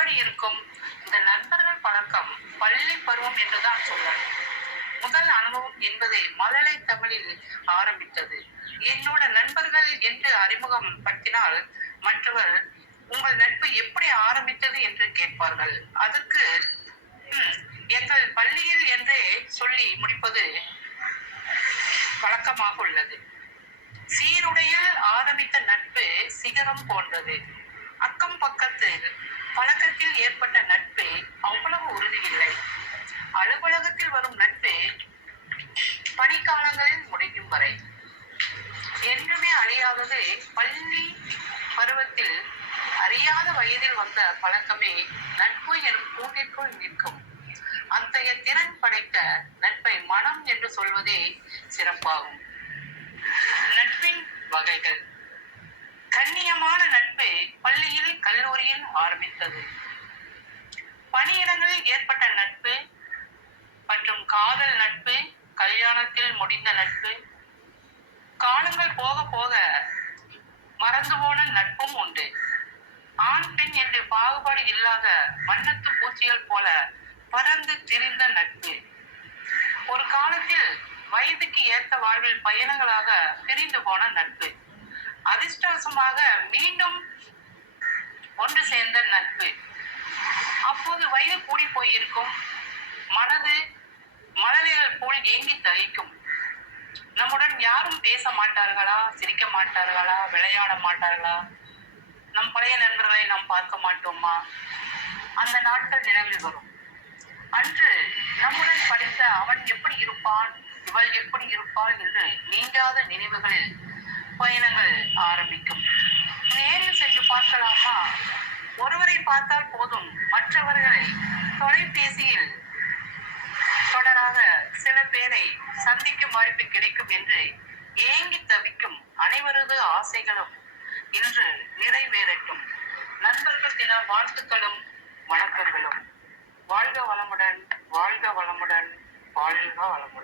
எப்படி இருக்கும்? இந்த நண்பர்கள் பழக்கம் பள்ளி பருவம் என்றுதான் சொல்லணும். முதல் அனுபவம் என்பது மழலை தமிழில் ஆரம்பித்தது. என்னோட நண்பர்கள் என்று அறிமுகம் படுத்தினால் மற்றவர் உங்கள் நட்பு எப்படி ஆரம்பித்தது என்று கேட்பார்கள். அதற்கு எங்கள் பள்ளியில் என்றே சொல்லி முடிப்பது வழக்கமாக உள்ளது. சீருடையில் ஆரம்பித்த நட்பு சிகரம் போன்றது. அக்கம் பக்கத்தில் பழக்கத்தில் ஏற்பட்ட நட்பு அவ்வளவு உறுதியில்லை. அலுவலகத்தில் வரும் நட்பு பணிக்காலங்களில் முடியும் வரை என்றுமே அழியாதது. பள்ளி பருவத்தில் அறியாத வயதில் வந்த பழக்கமே நட்பு எனும் கூட்டிற்குள் நிற்கும். அத்தகைய திறன் படைத்த நட்பை மனம் என்று சொல்வதே சிறப்பாகும். நட்பின் வகைகள். கண்ணியமான நட்பு பள்ளியில் கல்லூரியில் ஆரம்பித்தது. பணியிடங்களில் ஏற்பட்ட நட்பு மற்றும் காதல் நட்பு, கல்யாணத்தில் முடிந்த நட்பு, காலங்கள் போக போக மறந்து போன நட்பும் உண்டு. ஆண் பெண் என்று பாகுபாடு இல்லாத வண்ணத்து பூச்சிகள் போல பறந்து திரிந்த நட்பு. ஒரு காலத்தில் வயதுக்கு ஏற்ற வாழ்வில் பயணங்களாக பிரிந்து போன நட்பு. அதிர்ஷ்டவசமாக மீண்டும் ஒன்று சேர்ந்த நட்பு. அப்போது வயது கூடி போயிருக்கும். மனது மழலைகள் போல் ஏங்கி தவிக்கும். நம்முடன் யாரும் பேச மாட்டார்களா, சிரிக்க மாட்டார்களா, விளையாட மாட்டார்களா, நம் பழைய நண்பர்களை நாம் பார்க்க மாட்டோமா? அந்த நாட்கள் நினைவில் வரும். அன்று நம்முடன் படித்த அவன் எப்படி இருப்பான், இவள் எப்படி இருப்பாள் என்று நீங்காத நினைவுகளில் பயணங்கள் ஆரம்பிக்கும். நேரில் சென்று பார்க்கலாமா? ஒருவரை பார்த்தால் போதும், மற்றவர்களை தொலைபேசியில் தொடராக சில பேரை சந்திக்கும் வாய்ப்பு கிடைக்கும் என்று ஏங்கி தவிக்கும் அனைவரது ஆசைகளும் இன்று நிறைவேறட்டும். நண்பர்கள் தின வாழ்த்துக்களும் வணக்கங்களும். வாழ்க வளமுடன், வாழ்க வளமுடன், வாழ்க வளமுடன்.